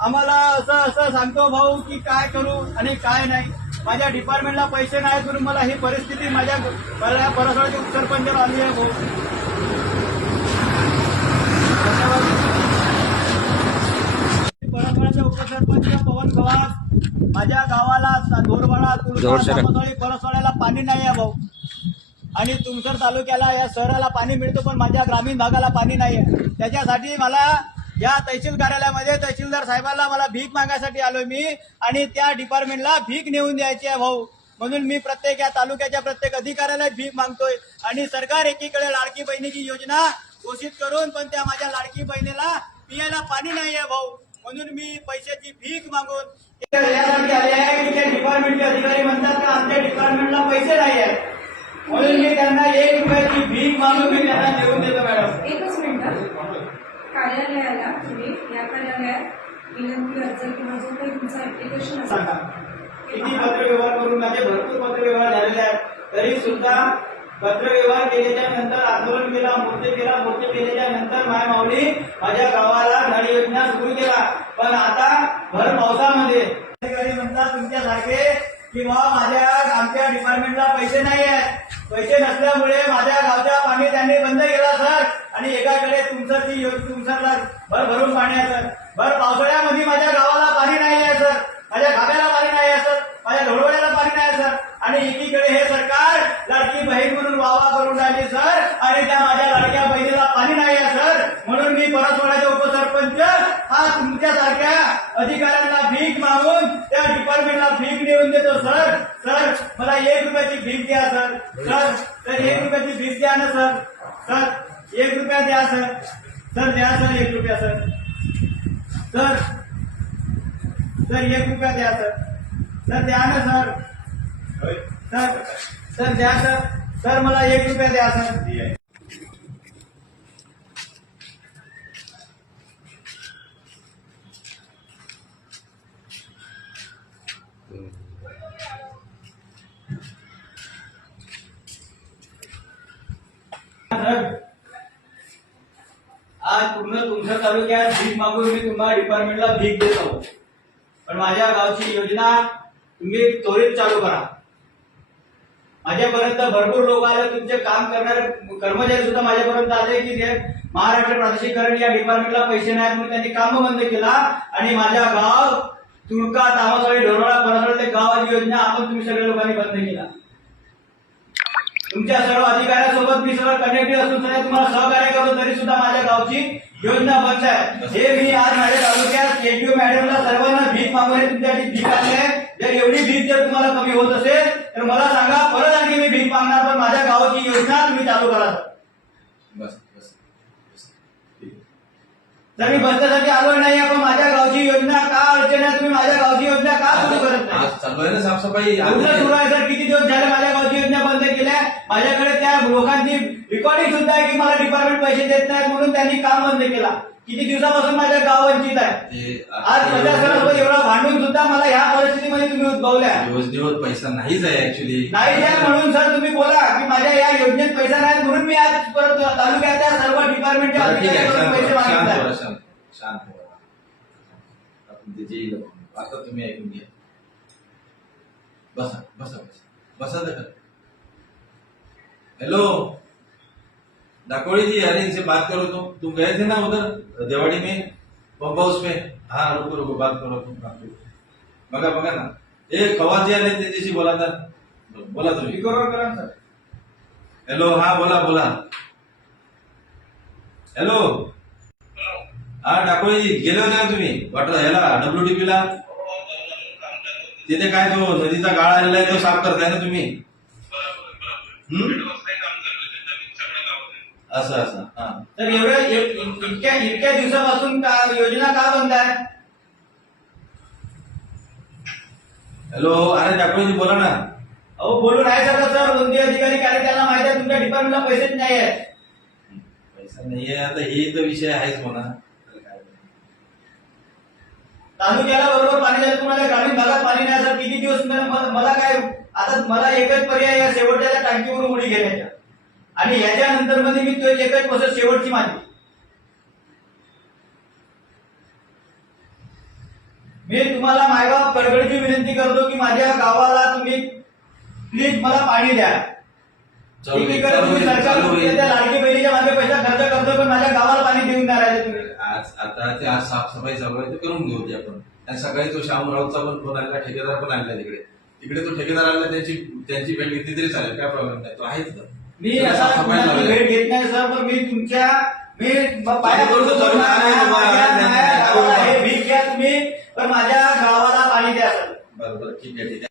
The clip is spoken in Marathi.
आम्हाला असं असं सांगतो भाऊ की काय करू आणि काय नाही. माझ्या डिपार्टमेंटला पैसे नाही म्हणून मला ही परिस्थिती माझ्या परसवाडीचे उपसरपंच आली आहे भाऊ. उपसरपंच पवन माझ्या गावाला. तुळजापुर परसवाड्याला पाणी नाही आहे भाऊ. आणि तुमसर तालुक्याला या शहराला पाणी मिळतं पण माझ्या ग्रामीण भागाला पाणी नाही आहे. त्याच्यासाठी मला या तहसील कार्यालयामध्ये तहसीलदार साहेबांना मला भीक मागायसाठी आलो मी आणि त्या डिपार्टमेंटला भीक नेऊन द्यायची आहे भाऊ. म्हणून मी प्रत्येक या तालुक्याच्या प्रत्येक अधिकाऱ्याला भीक मागतोय आणि सरकार एकीकडे लाडकी बहिणीची योजना घोषित करून पण त्या माझ्या लाडकी बहिणीला पियाला पाणी नाही आहे भाऊ. म्हणून मी पैशाची भीक मागून यासाठी आले आहे की त्या डिपार्टमेंटचे अधिकारी म्हणतात का आमच्या डिपार्टमेंटला पैसे नाही आहे म्हणून मी त्यांना एक रुपयाची भीक मागून मी त्यांना देऊन देतो मॅडम एकच मिनिट कार्यालयाला तुम्ही या कार्यालयात विनंती अर्ज किंवा जो काही तुमचा ऍप्लिकेशन सांगा. किती पत्रव्यवहार करून माझे भरपूर पत्रव्यवहार झालेले आहेत. तरी सुद्धा पत्रव्यवहार केल्याच्यानंतर आंदोलन केला मोर्चे केला मोर्चे केल्याच्यानंतर माय माऊली माझ्या गावाला नळ योजना सुरू केला. पण आता भर पावसामध्ये. अधिकारी म्हणतात तुमच्यासारखे की बा माझ्या आमच्या डिपार्टमेंटला पैसे नाही आहेत पैसे नसल्यामुळे माझ्या गावच्या पाणी त्यांनी बंद केला सर. आणि एकाकडे तुमसरची योज- भर भरून पाणी आहे सर. भर पावसाळ्यामध्ये माझ्या गावाला पाणी नाही आहे सर. माझ्या खात्याला पाणी नाही आहे सर. माझ्या ढोळवड्याला पाणी नाही आहे सर. आणि एकीकडे हे सरकार लाडकी बहीण म्हणून वावा करून राहिली सर. आणि त्या माझ्या लाडक्या बहिणीला पाणी नाही आहे सर. म्हणून मी परसवाड्याचे उपसरपंच हा तुमच्यासारख्या अधिकाऱ्यांना भीक मागून त्या डिपार्टमेंटला भीक देऊन देतो सर. सर मला एक रुपयाची भीक द्या सर. सर तर एक रुपयाची भीक द्या ना सर. सर एक रुपया द्या सर. सर द्या सर एक रुपया सर. सर सर एक रुपया द्या सर. सर द्या ना सर. सर सर द्या सर. सर मला एक रुपया द्या सर. सर आज पूर्ण तुमच्या तालुक्यात भीक मागून मी तुम्हाला डिपार्टमेंटला भीक देतो. पण माझ्या गावची योजना तुम्ही त्वरित चालू करा. माझ्यापर्यंत भरपूर लोक आले तुमचे काम करणारे कर्मचारी सुद्धा माझ्यापर्यंत आले की जे महाराष्ट्र प्रादेशिकरण या डिपार्टमेंटला पैसे नाहीत म्हणून त्यांनी काम बंद केला आणि माझ्या गाव तुळका तामसवाडी ढोरवाडा परसवाडी ते गावाची योजना आपण तुम्ही सगळ्या लोकांनी बंद केली. तुमच्या सर्व अधिकाऱ्यांसोबत मी सर्व कनेक्टेड असून सुद्धा तुम्हाला सहकार्य करतो तरी सुद्धा माझ्या गावची योजना बंद आहे. हे मी आज माझ्या तालुक्यात केटीओ मॅडमला सर्वांना भीक मागून तुमच्यासाठी भीक आहे. जर एवढी भीक जर तुम्हाला कमी होत असेल तर मला सांगा परत आणखी मी भीक मागणार पण माझ्या गावाची योजना तुम्ही चालू करा. बस तर मी बसण्यासाठी आलो नाही पण माझ्या गावची योजना का अडचण आहे? तुम्ही माझ्या गावची योजना का सुरू करत नाही? चालू आहे ना साफसफाई? सुरू आहे सर. किती दिवस झाले माझ्या गावची योजना बंद केल्या माझ्याकडे त्या लोकांची रेकॉर्डिंग सुद्धा आहे की मला डिपार्टमेंट पैसे देत नाहीत म्हणून त्यांनी काम बंद केला. किती दिवसापासून माझ्या गाव वंचित आहे. आज प्रशासनासोबत एवढा भांडून सुद्धा मला ह्या परिस्थितीमध्ये तुम्ही उद्भवल्या. योजनेवर पैसा नाहीच आहे ऍक्च्युली नाही द्या म्हणून सर तुम्ही बोला की माझ्या या योजनेत पैसा नाही म्हणून मी आज परत तालुक्याच्या सर्व डिपार्टमेंटच्या अधिकाऱ्यांकडून पैसे मागितले. शांत आता तुम्ही ऐकून घ्या. बसा बसा बसा. बसा तर हेलो डाकोड़ी जी अरे इनसे बात करो तुम। तुम गए थे ना उधर देवाड़ी में? पंप हाउस में? हाँ रुको रुको बात करो तुम करो. बघा बघा ना। ए कवाजी आले त्याच्याशी बोला तर बोला तुम्ही रिकव्हर करा ना, सर। हॅलो हा बोला बोला। हॅलो हा डाकोळी गेले होते का तुम्ही। वाटत ह्याला डब्ल्यूडीपी ला। तिथे काय तो नदीचा गाळा आलेला आहे तो साफ़ करताय ना तुम्ही। हम्म? असं असं. हा. तर एवढ्या इतक्या इतक्या दिवसापासून का योजना का बंद आहे? हॅलो अरे डाकोळीजी बोला ना. अहो बोलून आहे सगळं सर. कोणते अधिकारी काय त्यांना माहिती आहे तुमच्या डिपार्टमेंटला पैसेच नाही आहेत. पैसा नाहीये आता हे तर विषय आहेच म्हणा. तालुक्याला बरोबर पाणी झालं तुम्हाला ग्रामीण भागात पाणी नाही सर किती दिवस मला काय आता मला एकच पर्याय शेवटच्या टाकीवरून उडी घेण्याच्या आणि याच्यानंतरमध्ये मी तो एकच प्रोसेस शेवटची माझी मी तुम्हाला मायगाव कडकडची विनंती करतो की माझ्या गावाला तुम्ही प्लीज मला पाणी द्या. लाडकी बहिणीच्या पैसा खर्च करतो पण माझ्या गावाला पाणी देऊन राहिले तुम्ही. आज आता ते आज साफसफाई चालू आहे ते करून घेऊ ते आपण. आणि सकाळी तो श्याम राऊतचा पण फोन आलेला ठेकेदार पण आलेला तिकडे. तिकडे तो ठेकेदार आलेला त्यांची त्यांची भेट घेतली तरी चालेल काय प्रॉब्लेम नाही. तो आहेच ना. मी कुणाची आहे. भेट घेत नाही सर पण मी तुमच्या मी पाया पडतो माझ्या- गावाला. हे तुम्ही पण माझ्या गावाला पाणी द्या सर बरं बरं ठीक आहे ठीक आहे